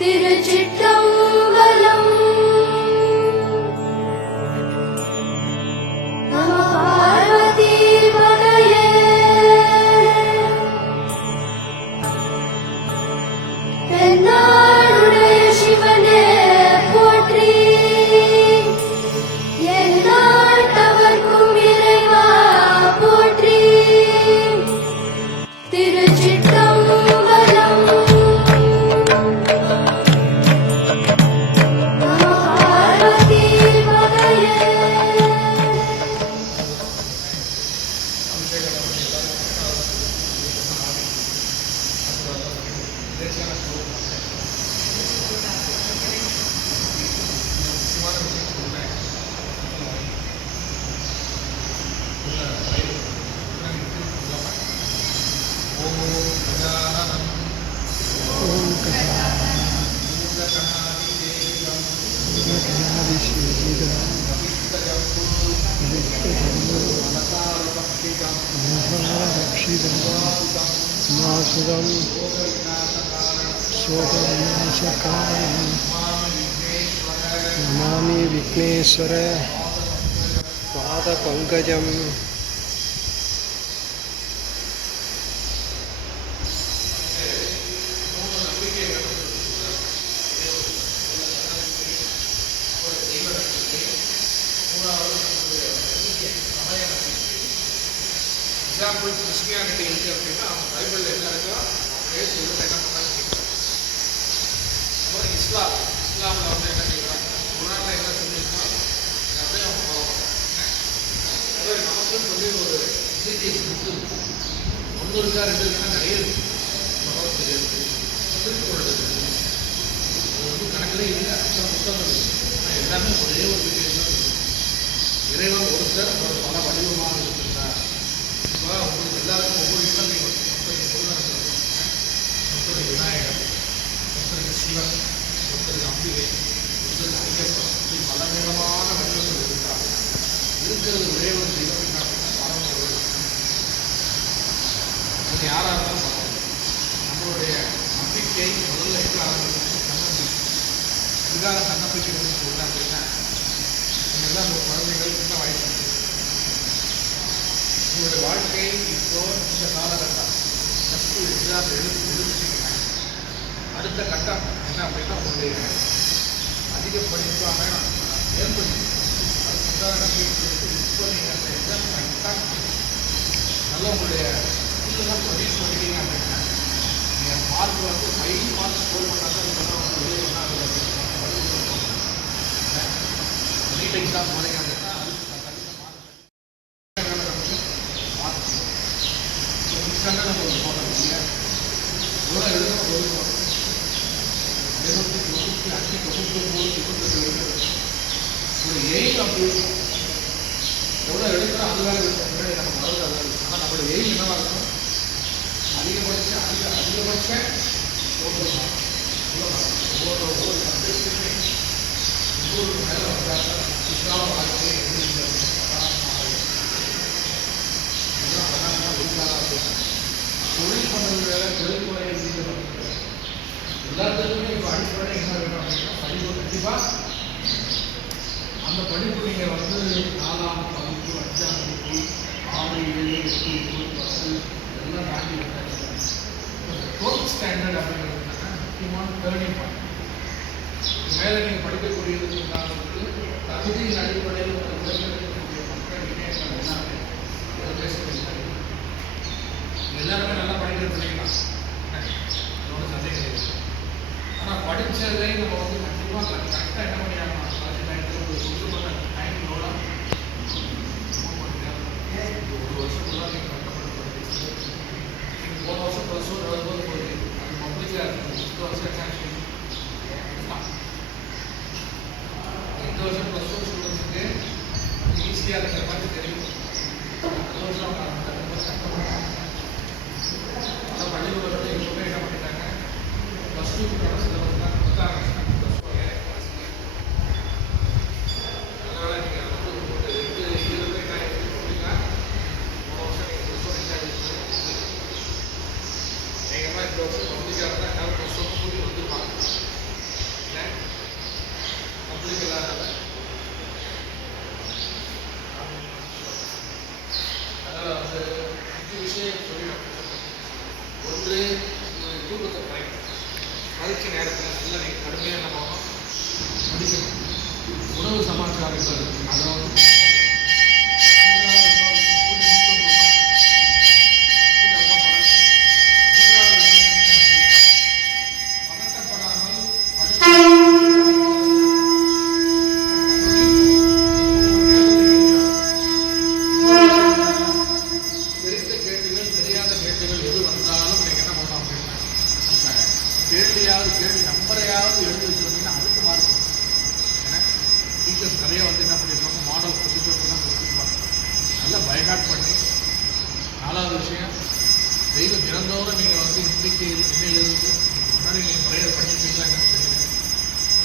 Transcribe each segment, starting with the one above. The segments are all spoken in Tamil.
திருச்சிற்றம்பலம். நம பார்வதி பதையே. தென்னாடுடைய சிவனே போற்றி. எந்நாட்டவர்க்கும் இறைவா போற்றி. திருச்சிற்றம்பலம். नमामि विघ्नेश्वर पादपङ्कजं எக்ஸாம்பிள் கிறிஸ்டியானிட்டி இருக்குது அப்படின்னா அவங்க பைபிளில் என்ன இருக்கோ அப்படியே சொல்லுறது என்ன பண்ணான்னு கேட்குறாங்க. அப்புறம் இஸ்லாமில் வந்து என்ன கேட்குறாங்க, குரானில் என்ன சொல்லியிருக்கோம் அப்படியே அவங்க ஃபாலோ பண்ணுறாங்க. நமக்குன்னு சொல்லி ஒரு இண்டிஜியஸ் புக்கு இருக்கும். ஒன்று இருக்கா ரெண்டு இருக்குன்னா நிறைய இருக்குது. பகவத்கீதை இருக்குது, திருக்குறள் இருக்குது, அது வந்து கணக்கிலே இல்லை. அப்புறம் புத்தகம் இருக்குது. ஆனால் எல்லாமே ஒரே ஒரு விஷயம் தான் இருக்குது. இறைவன் ஒருத்தர் அவர் பல வடிவமாக இருக்கின்றார். உங்களுக்கு எல்லாருக்கும் ஒவ்வொரு இடம் நீங்கள் ஒருத்தருக்கு முருகன் இருக்கும், ஒருத்தருக்கு விநாயகர், ஒருத்தருக்கு சிவன், ஒருத்தருக்கு அம்பிகை, ஒருத்தருக்கு ஐயப்பன், இப்படி பல விதமான வடிவங்கள் இருக்காங்க. இருக்கிறது ஒரே ஒரு தெய்வம் என்ன அப்படின்னா பரம. அது யாராக இருந்தாலும் பரவாயில்ல. நம்மளுடைய நம்பிக்கை முதல்ல எங்கே ஆரம்பிச்சு தன்னம்பிக்கை. இதுக்காக தன்னம்பிக்கை வந்து சொல்கிறேன் அப்படின்னா நீங்கள் எல்லாம் உங்கள் குழந்தைகள் சின்ன வயசு உங்களுடைய வாழ்க்கை இப்போ இந்த காலகட்டம் ஃபஸ்ட்டு எக்ஸாம் எழுதிட்டீங்கன்னா அடுத்த கட்டம் என்ன அப்படின்னா உங்களுடைய அதிக படிப்பாக ஏற்படுத்தி அதுக்குண்டான நம்பிக்கை இப்போ நீங்கள் அந்த எக்ஸாம் கரெக்டாக நல்ல உங்களுடைய ஸ்கூல்லாம் ப்ரொடியூஸ் பண்ணிட்டீங்க அப்படின்னா நீங்கள் மார்க் வந்து ஹை மார்க் ஸ்கோர் பண்ணாதான் இதெல்லாம் வந்து என்ன நீட் எக்ஸாம் போனீங்க அப்படின்னா நம்ம ஒரு போட்டோம் இல்லையா, எவ்வளோ எழுதணும் ஒரு போட்டோம் 295 ஒரு எய்ம் அப்படி இருக்கும். எவ்வளோ எழுதுறோம் அது வேலை இருக்கும், முன்னாடி நம்ம மறந்து அது இருக்கும். ஆனால் நம்மளோட எய்ம் என்னவாக இருக்கும், அதிகபட்ச ஒவ்வொரு சப்ஜெக்டுமே ஒவ்வொரு மேலே வந்தால் சுற்றால வாழ்க்கையை தொழில் பண்ணுறது வேலை, தொழில்முறை எல்லாத்துக்குமே இப்போ அடிப்படை என்ன வேணும் அப்படின்னா படிப்பு. கண்டிப்பாக அந்த படிப்பு நீங்கள் வந்து 4ஆம் வகுப்பு, 5ஆம் வகுப்பு, 6, 7, 8, 9, 10 எல்லாம் தாண்டி விட்டாச்சு. 12th ஸ்டாண்டர்ட் அப்படிங்கிறது முக்கியமான டேர்னிங் பாயிண்ட். மேலே நீங்கள் படிக்கக்கூடியதுக்கு வந்து தகுதியின் அடிப்படையில் உயர்ந்திருக்கக்கூடிய மக்கள் இணையங்கள் எல்லாமே பேசுகிறீங்க. எல்லாருமே நல்லா படிக்கிற பிள்ளைங்களாம், அதோட சந்தேகம் இல்லை. ஆனால் படித்ததை நம்ம வந்து கண்டிப்பாக கரெக்டாக என்ன பண்ணியாகணும், ஒரு சுத்தமான டைம் லோடாக ஒரு வருஷத்துக்குள்ள நீங்கள் கஷ்டப்பட்டு நீங்கள் போன வருஷம் +1 எழுதும்போது போகுது, அது பப்ளிக்காக இருக்குது. இந்த வருஷம் எக்ஸாக்ஷன் இந்த வருஷம் +1 ஸ்டூடெண்ட்ஸுக்கு ஈஸியாக இருக்கிற மாதிரி தெரியும். அந்த வருஷம் பள்ளிக்கூடத்தில் எப்பவுமே என்ன பண்ணிட்டாங்க, +2 சிலபஸ் தான் கொடுக்க ஆரம்பிச்சிட்டாங்க. அதனால் நீங்கள் வந்து போட்டு 2 இயர் என்ன அப்படின்னா போன வருஷம் நீங்கள் +1 எக்ஸாம் நீங்கள் இந்த வருஷம் பப்ளிக்காக இருந்தால் எல்லாரும் +1 கூடி வந்துருப்பாங்க. பரீட்சை நேரத்தில் நல்ல நீங்கள் கடுமையாக என்ன பண்ணணும், படிக்கணும். உணவு சமாச்சாரங்கள் அதாவது கேள்வி நம்பரையாவது எழுதி வச்சுருந்தீங்கன்னா அதுக்கு மார்க். ஏன்னா டீச்சர்ஸ் நிறைய வந்து என்ன பண்ணியிருக்காங்க, மாடல் ப்ரொசீஜர்லாம் கொடுத்துருப்பாங்க. நல்லா பைஹார்ட் பண்ணி. 4வது விஷயம், டெய்லி தினந்தோறும் நீங்கள் வந்து இன்னைக்கு இன்னையிலிருந்து முன்னாடி நீங்கள் ப்ரேயர் பண்ணியிருப்பீங்களா என்னன்னு தெரியல.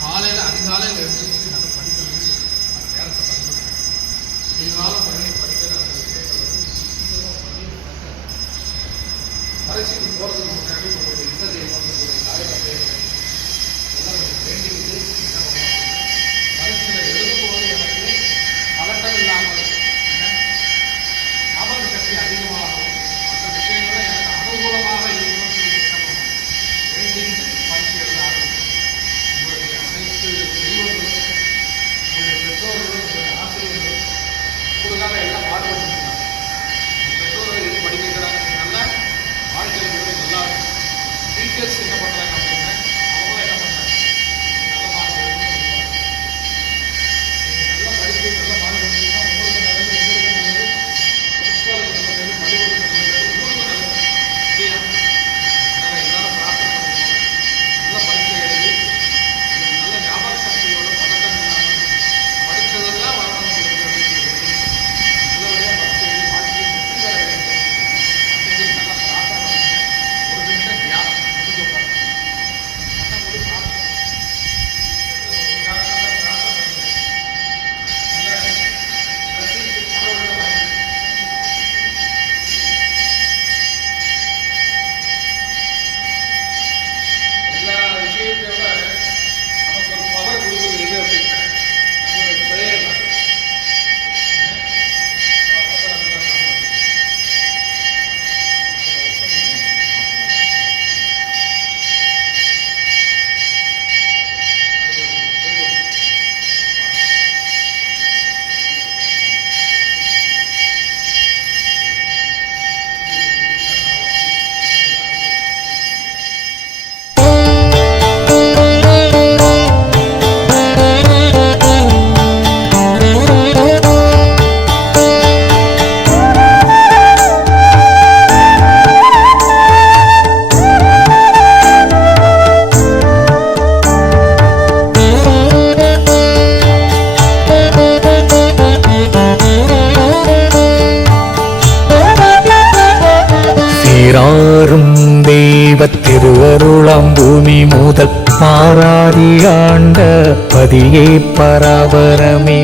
காலையில் அதிகாலையில் எழுந்திரிச்சு நல்லா படிக்கிறது அந்த நேரத்தை பயன்படுத்துங்க. அதிகாலம் படிக்கிற அந்த விஷயங்கள் வந்து சீக்கிரமாக பண்ணிட்டு பரீட்சைக்கு போகிறதுக்கு முன்னாடி உங்களுடைய இந்த தெய்வம் உங்களுடைய தாயகத்தை எல்லாம் வேண்டிக்கிட்டு என்ன பண்ணுவாங்க, பரீட்சையில் எழுதும்போது எனக்கு பதட்டம் இல்லாமல் ஞாபக சக்தி அதிகமாகும், மற்ற விஷயங்களை எனக்கு அனுகூலமாக இருக்கணும்னு சொல்லி என்ன பண்ணுவாங்க, வேண்டிக்கிட்டு பரீட்சை எழுத ஆரம்பிக்கும். உங்களுடைய அனைத்து தெய்வங்களும் உங்களுடைய பெற்றோர்களும் உங்களுடைய ஆசிரியர்களும் உங்களுக்காக எல்லாம் பாடுபட்டுருக்காங்க. பெற்றோர்கள் எது படிக்க வைக்கிறாங்க, நல்லா வாழ்க்கையில் நல்லா இருக்கும். டீச்சர்ஸ் என்ன பண்ணுறாங்க அப்படின்னா அவங்க என்ன பண்ணுறாங்க, நல்ல மார்க் எடுக்கணும்னு சொல்லுவாங்க. நீங்கள் நல்லா படித்து நல்ல மார்க் எடுத்தீங்கன்னா உங்களுக்கு நல்லது, உங்களுக்கு நல்லது, பிரின்சிபாலுக்கு நல்லது, பள்ளிக்கூடத்துக்கு நல்லது, உங்களுக்கு நல்லது இல்லையா? அதனால் எல்லாரும் பிரார்த்தனை பண்ணுவோம். நல்ல பரீட்சை எழுதி நல்ல ஞாபக சக்தியோட பதட்டம் இல்லாமல் படித்ததெல்லாம் வரணும் அப்படின்னு சொல்லி நல்லபடியாக பரீட்சை எழுதி வாழ்க்கையை வெற்றி பெற வேண்டும் அப்படின்னு நல்லா பிரார்த்தனை பண்ணுங்க. ஒரு நிமிஷம் தியானம் முடிஞ்ச உட்காந்து நல்லா முடி பிரார்த்தனை எல்லா விஷயத்தை விட நமக்கு ஒரு பவர் கொடுக்குறது எது அப்படின்னா நம்மளுடைய பிரேயர் தான். சீராரும் தெய்வத் திருவருளாம் பூமி முதல் மாறாதி ஆண்ட பதியே பராபரமே.